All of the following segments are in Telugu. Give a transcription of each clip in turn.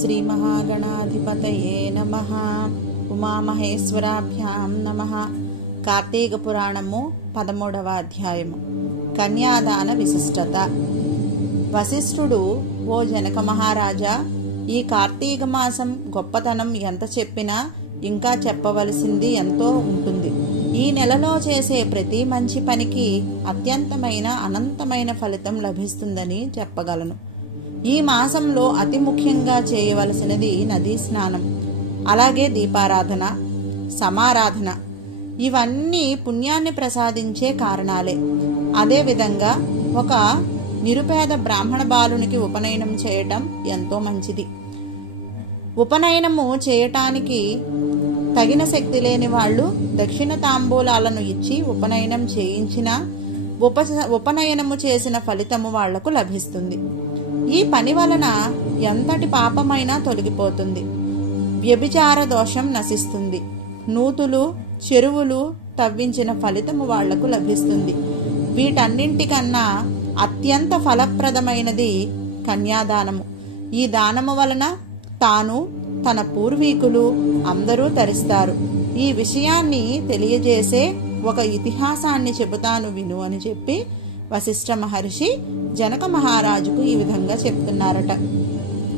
శ్రీ మహాగణాధిపతయే నమః. ఉమామహేశ్వరాభ్యాం నమః. కార్తీక పురాణము 13వ అధ్యాయము. కన్యాదాన విశిష్టత. వశిష్ఠుడు, ఓ జనక మహారాజా, ఈ కార్తీక మాసం గొప్పతనం ఎంత చెప్పినా ఇంకా చెప్పవలసింది ఎంతో ఉంటుంది. ఈ నెలలో చేసే ప్రతి మంచి పనికి అత్యంతమైన అనంతమైన ఫలితం లభిస్తుందని చెప్పగలను. ఈ మాసంలో అతి ముఖ్యంగా చేయవలసినది నదీ స్నానం, అలాగే దీపారాధన, సమారాధన. ఇవన్నీ పుణ్యాన్ని ప్రసాదించే కారణాలే. అదేవిధంగా ఒక నిరుపేద బ్రాహ్మణ బాలునికి ఉపనయనం చేయటం ఎంతో మంచిది. ఉపనయనము చేయటానికి తగిన శక్తి లేని వాళ్ళు దక్షిణ తాంబూలాలను ఇచ్చి ఉపనయనం చేయించినా ఉపనయనము చేసిన ఫలితము వాళ్లకు లభిస్తుంది. ఈ పని వలన ఎంతటి పాపమైనా తొలగిపోతుంది. వ్యభిచార దోషం నశిస్తుంది. నూతులు, చెరువులు తవ్వించిన ఫలితము వాళ్లకు లభిస్తుంది. వీటన్నింటికన్నా అత్యంత ఫలప్రదమైనది కన్యాదానము. ఈ దానము వలన తాను, తన పూర్వీకులు అందరూ తరిస్తారు. ఈ విషయాన్ని తెలియజేసే ఒక ఇతిహాసాన్ని చెబుతాను విను అని చెప్పి వశిష్ఠ మహర్షి జనక మహారాజుకు ఈ విధంగా చెప్తున్నారట.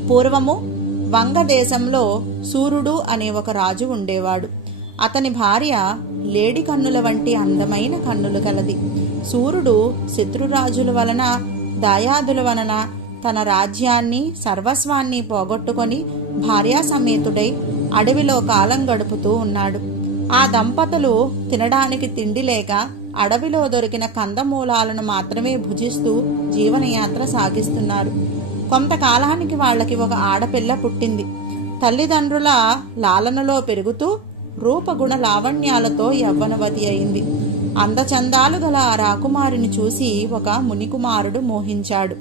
పూర్వము వంగదేశంలో సూర్యుడు అనే ఒక రాజు ఉండేవాడు. అతని భార్య లేడి కన్నుల వంటి అందమైన కన్నులు కలది. సూర్యుడు శత్రురాజుల వలన, దాయాదుల వలన తన రాజ్యాన్ని, సర్వస్వాన్ని పోగొట్టుకొని భార్యా సమేతుడై అడవిలో కాలం గడుపుతూ ఉన్నాడు. ఆ దంపతులు తినడానికి తిండి లేక అడవిలో దొరికిన కందమూలాలను మాత్రమే భుజిస్తూ జీవనయాత్ర సాగిస్తున్నారు. కొంతకాలానికి వాళ్ళకి ఒక ఆడపిల్ల పుట్టింది. తల్లిదండ్రుల లాలనలో పెరుగుతూ రూపగుణ లావణ్యాలతో యవ్వనవతి అయింది. అందచందాలు గల ఆ రాకుమారిని చూసి ఒక మునికుమారుడు మోహించాడు.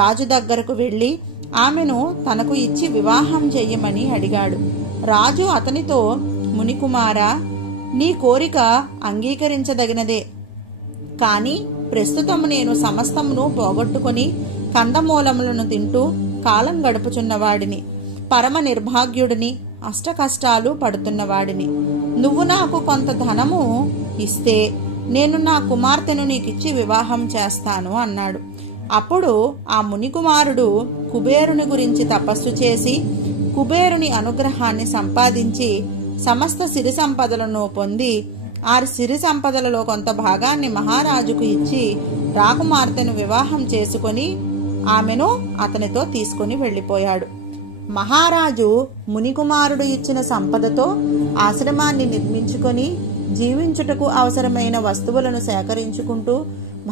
రాజు దగ్గరకు వెళ్లి ఆమెను తనకు ఇచ్చి వివాహం చెయ్యమని అడిగాడు. రాజు అతనితో, మునికుమారా, నీ కోరిక అంగీకరించదగినదే. కాని ప్రస్తుతం నేను సమస్తమును పోగొట్టుకుని కందమూలములను తింటూ కాలం గడుపుచున్నవాడిని, పరమ నిర్భాగ్యుడిని, అష్టకష్టాలు పడుతున్నవాడిని. నువ్వు నాకు కొంత ధనము ఇస్తే నేను నా కుమార్తెను నీకిచ్చి వివాహం చేస్తాను అన్నాడు. అప్పుడు ఆ మునికుమారుడు కుబేరుని గురించి తపస్సు చేసి కుబేరుని అనుగ్రహాన్ని సంపాదించి సమస్త సిరి సంపదలను పొంది ఆ సిరి సంపదలలో కొంత భాగాన్ని మహారాజుకు ఇచ్చి రాకుమార్తెను వివాహం చేసుకుని ఆమెను అతనితో తీసుకుని వెళ్లిపోయాడు. మహారాజు మునికుమారుడు ఇచ్చిన సంపదతో ఆశ్రమాన్ని నిర్మించుకొని జీవించుటకు అవసరమైన వస్తువులను సేకరించుకుంటూ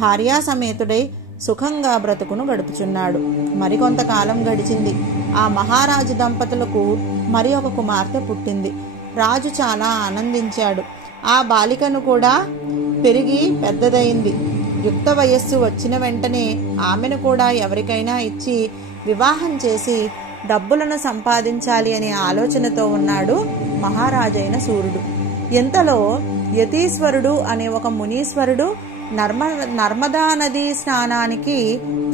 భార్యా సమేతుడై సుఖంగా బ్రతుకును గడుపుచున్నాడు. మరికొంతకాలం గడిచింది. ఆ మహారాజు దంపతులకు మరి ఒక కుమార్తె పుట్టింది. రాజు చాలా ఆనందించాడు. ఆ బాలికను కూడా పెరిగి పెద్దదైంది. యుక్త వయస్సు వచ్చిన వెంటనే ఆమెను కూడా ఎవరికైనా ఇచ్చి వివాహం చేసి డబ్బులను సంపాదించాలి అనే ఆలోచనతో ఉన్నాడు మహారాజైన సూర్యుడు. ఇంతలో యతీశ్వరుడు అనే ఒక మునీశ్వరుడు నర్మదా నదీ స్నానానికి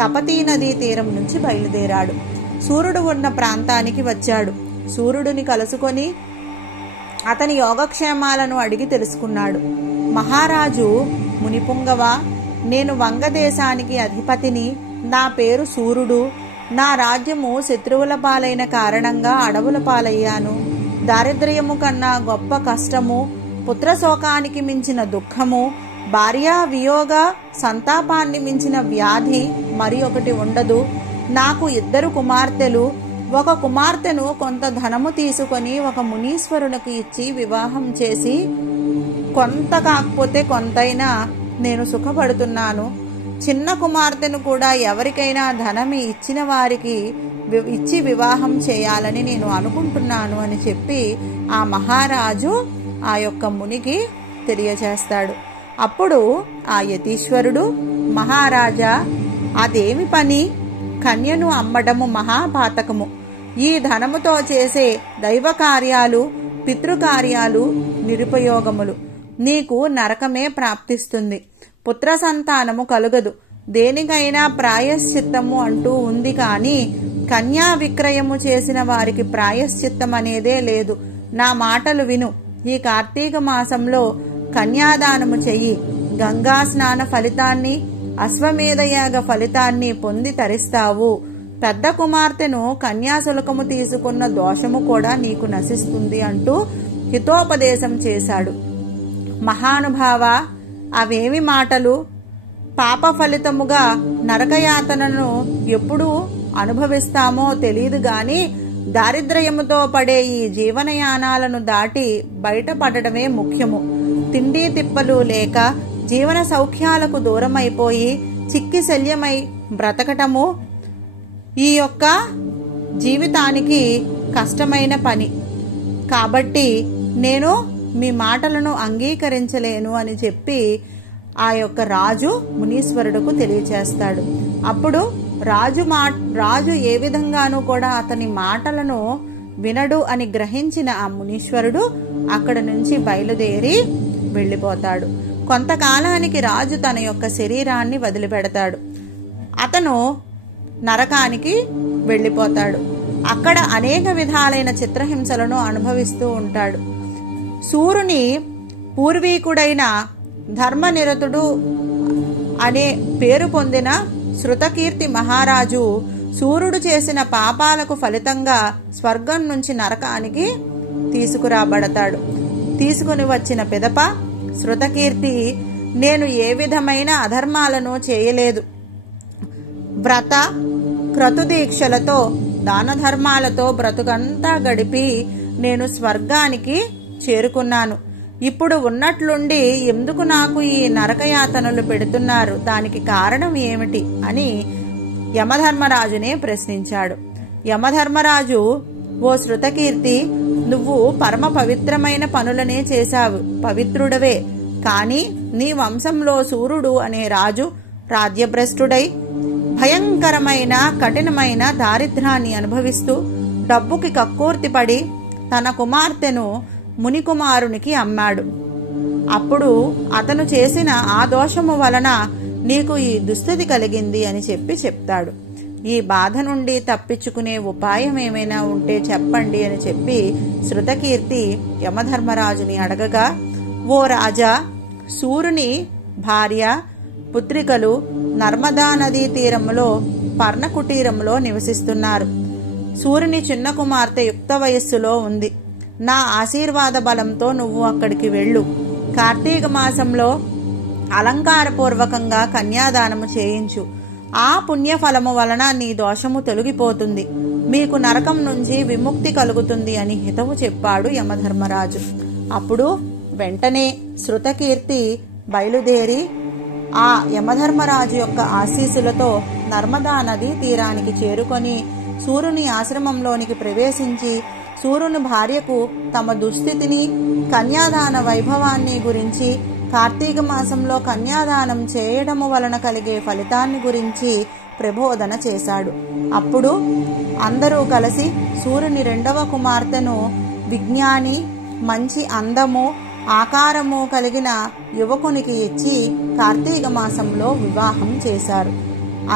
తపతీ నదీ తీరం నుంచి బయలుదేరాడు. సూర్యుడు ఉన్న ప్రాంతానికి వచ్చాడు. సూర్యుడిని కలుసుకొని అతని యోగక్షేమాలను అడిగి తెలుసుకున్నాడు. మహారాజు, మునిపుంగవ, నేను వంగదేశానికి అధిపతిని. నా పేరు సూర్యుడు. నా రాజ్యము శత్రువుల పాలైన కారణంగా అడవుల పాలయ్యాను. దారిద్ర్యము కన్నా గొప్ప కష్టము, పుత్రశోకానికి మించిన దుఃఖము, భార్యా వియోగ సంతాపాన్ని మించిన వ్యాధి మరి ఒకటి ఉండదు. నాకు 2 కుమార్తెలు. ఒక కుమార్తెను కొంత ధనము తీసుకొని ఒక మునీశ్వరునికి ఇచ్చి వివాహం చేసి కొంత కాకపోతే కొంతైనా నేను సుఖపడుతున్నాను. చిన్న కుమార్తెను కూడా ఎవరికైనా ధనమి ఇచ్చిన వారికి ఇచ్చి వివాహం చేయాలని నేను అనుకుంటున్నాను అని చెప్పి ఆ మహారాజు ఆ యొక్క మునికి తెలియజేస్తాడు. అప్పుడు ఆ యతీశ్వరుడు, మహారాజా, అదేమి పని? కన్యను అమ్మడము మహాపాతకము. ఈ ధనముతో చేసే దైవ కార్యాలు, పితృకార్యాలు నిరుపయోగములు. నీకు నరకమే ప్రాప్తిస్తుంది. పుత్ర సంతానము కలుగదు. దేనికైనా ప్రాయశ్చిత్తము అంటూ ఉంది, కానీ కన్యా విక్రయము చేసిన వారికి ప్రాయశ్చిత్తం అనేదే లేదు. నా మాటలు విను. ఈ కార్తీక మాసంలో కన్యాదానము చెయ్యి. గంగా స్నాన ఫలితాన్ని, అశ్వమేధయాగ ఫలితాన్ని పొంది తరిస్తావు. పెద్ద కుమార్తెను కన్యాశుల్కము తీసుకున్న దోషము కూడా నీకు నశిస్తుంది అంటూ హితోపదేశం చేశాడు. మహానుభావ, అవేమి మాటలు! పాప ఫలితముగా నరకయాతనను ఎప్పుడు అనుభవిస్తామో తెలియదు గాని దారిద్ర్యముతో పడే ఈ జీవనయానాలను దాటి బయటపడటమే ముఖ్యము. తిండి తిప్పలు లేక జీవన సౌఖ్యాలకు దూరమైపోయి చిక్కి శల్యమై బ్రతకటము ఈ యొక్క జీవితానికి కష్టమైన పని. కాబట్టి నేను మీ మాటలను అంగీకరించలేను అని చెప్పి ఆ యొక్క రాజు మునీశ్వరుడుకు తెలియచేస్తాడు. అప్పుడు రాజు ఏ విధంగానూ కూడా అతని మాటలను వినడు అని గ్రహించిన ఆ మునీశ్వరుడు అక్కడ నుంచి బయలుదేరి వెళ్ళిపోతాడు. కొంతకాలానికి రాజు తన యొక్క శరీరాన్ని వదిలిపెడతాడు. అతను నరకానికి వెళ్ళిపోతాడు. అక్కడ అనేక విధాలైన చిత్రహింసలను అనుభవిస్తూ ఉంటాడు. సూర్యుని పూర్వీకుడైన ధర్మనిరతుడు అనే పేరు పొందిన శృతకీర్తి మహారాజు సూర్యుడు చేసిన పాపాలకు ఫలితంగా స్వర్గం నుంచి నరకానికి తీసుకురాబడతాడు. తీసుకుని వచ్చిన పిదప శృతకీర్తి, నేను ఏ విధమైన అధర్మాలను చేయలేదు. వ్రత క్రతుదీక్షలతో దాన ధర్మాలతో బ్రతుకంతా గడిపి నేను స్వర్గానికి చేరుకున్నాను. ఇప్పుడు ఉన్నట్లుండి ఎందుకు నాకు ఈ నరకయాతనలు పెడుతున్నారు? దానికి కారణం ఏమిటి అని యమధర్మరాజునే ప్రశ్నించాడు. యమధర్మరాజు, ఓ శృతకీర్తి, నువ్వు పరమ పవిత్రమైన పనులనే చేశావు, పవిత్రుడవే. కాని నీ వంశంలో సూర్యుడు అనే రాజు రాజ్యభ్రష్టుడై భయంకరమైన కఠినమైన దారిద్ర్యాన్ని అనుభవిస్తూ డబ్బుకి కక్కుర్తిపడి తన కుమార్తెను మునికుమారునికి అమ్మాడు. అప్పుడు అతను చేసిన ఆ దోషము వలన నీకు ఈ దుస్థితి కలిగింది అని చెప్తాడు. ఈ బాధ నుండి తప్పించుకునే ఉపాయం ఏమైనా ఉంటే చెప్పండి అని చెప్పి శృతకీర్తి యమధర్మరాజుని అడగగా, ఓ రాజా, సూర్యుని భార్య పుత్రికలు నర్మదా నదీ తీరములో పర్ణకుటీరంలో నివసిస్తున్నారు. సూర్యుని చిన్న కుమార్తె యుక్త వయస్సులో ఉంది. నా ఆశీర్వాద బలంతో నువ్వు అక్కడికి వెళ్ళు. కార్తీక మాసంలో అలంకారపూర్వకంగా కన్యాదానము చేయించు. ఆ పుణ్యఫలము వలన నీ దోషము తొలగిపోతుంది, మీకు నరకం నుంచి విముక్తి కలుగుతుంది అని హితవు చెప్పాడు యమధర్మరాజు. అప్పుడు వెంటనే శృతకీర్తి బయలుదేరి ఆ యమధర్మరాజు యొక్క ఆశీస్సులతో నర్మదా నదీ తీరానికి చేరుకొని సూర్యుని ఆశ్రమంలోనికి ప్రవేశించి సూర్యుని భార్యకు తమ దుస్థితిని, కన్యాదాన వైభవాన్ని గురించి, కార్తీక మాసంలో కన్యాదానం చేయడము వలన కలిగే ఫలితాన్ని గురించి ప్రబోధన చేశాడు. అప్పుడు అందరూ కలిసి సూర్యుని రెండవ కుమార్తెను విజ్ఞాని, మంచి అందము, ఆకారము కలిగిన యువకునికి ఇచ్చి కార్తీక మాసంలో వివాహం చేశారు.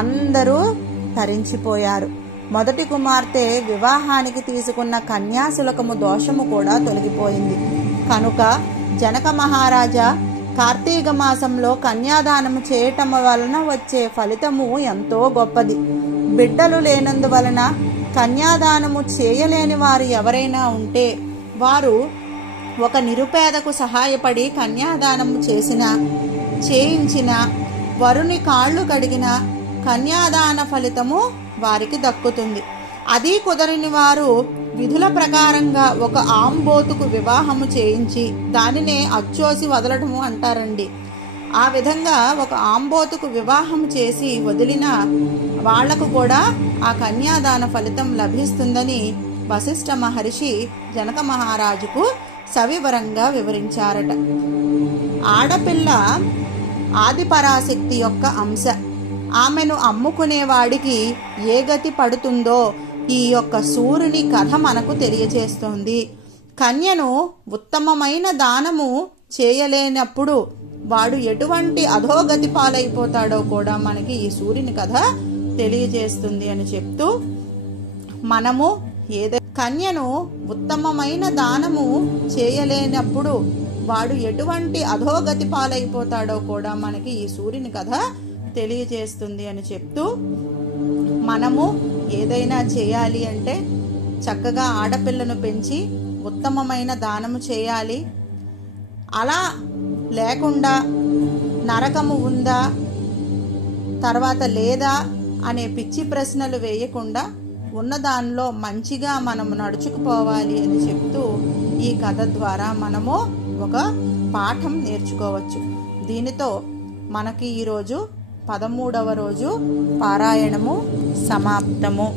అందరూ తరించిపోయారు. మొదటి కుమార్తె వివాహానికి తీసుకున్న కన్యాశుల్కము దోషము కూడా తొలగిపోయింది. కనుక జనక మహారాజా, కార్తీక మాసంలో కన్యాదానము చేయటం వలన వచ్చే ఫలితము ఎంతో గొప్పది. బిడ్డలు లేనందువలన కన్యాదానము చేయలేని వారు ఎవరైనా ఉంటే వారు ఒక నిరుపేదకు సహాయపడి కన్యాదానము చేయించిన వరుని కాళ్ళు కడిగిన కన్యాదాన ఫలితము వారికి దక్కుతుంది. అది కుదరని వారు విధుల ప్రకారంగా ఒక ఆంబోతుకు వివాహము చేయించి దానినే అచ్చోసి వదలటము అంటారండి. ఆ విధంగా ఒక ఆంబోతుకు వివాహం చేసి వదిలిన వాళ్లకు కూడా ఆ కన్యాదాన ఫలితం లభిస్తుందని వశిష్ఠ మహర్షి జనక మహారాజుకు సవివరంగా వివరించారట. ఆడపిల్ల ఆదిపరాశక్తి యొక్క అంశ. ఆమెను అమ్ముకునేవాడికి ఏ గతి పడుతుందో ఈ యొక్క సూర్యుని కథ మనకు తెలియజేస్తోంది. కన్యను ఉత్తమమైన దానము చేయలేనప్పుడు వాడు ఎటువంటి అధోగతి పాలైపోతాడో కూడా మనకి ఈ సూర్యుని కథ తెలియజేస్తుంది అని చెప్తూ మనము కన్యను ఉత్తమమైన దానము చేయలేనప్పుడు వాడు ఎటువంటి అధోగతి పాలైపోతాడో కూడా మనకి ఈ సూర్యుని కథ తెలియజేస్తుంది అని చెప్తూ, మనము ఏదైనా చేయాలి అంటే చక్కగా ఆడపిల్లను పెంచి ఉత్తమమైన దానము చేయాలి. అలా లేకుండా నరకము ఉందా తర్వాత లేదా అనే పిచ్చి ప్రశ్నలు వేయకుండా ఉన్నదానిలో మంచిగా మనము నడుచుకుపోవాలి అని చెప్తూ ఈ కథ ద్వారా మనము ఒక పాఠం నేర్చుకోవచ్చు. దీనితో మనకి ఈరోజు 13వ రోజు పారాయణము సమాప్తము.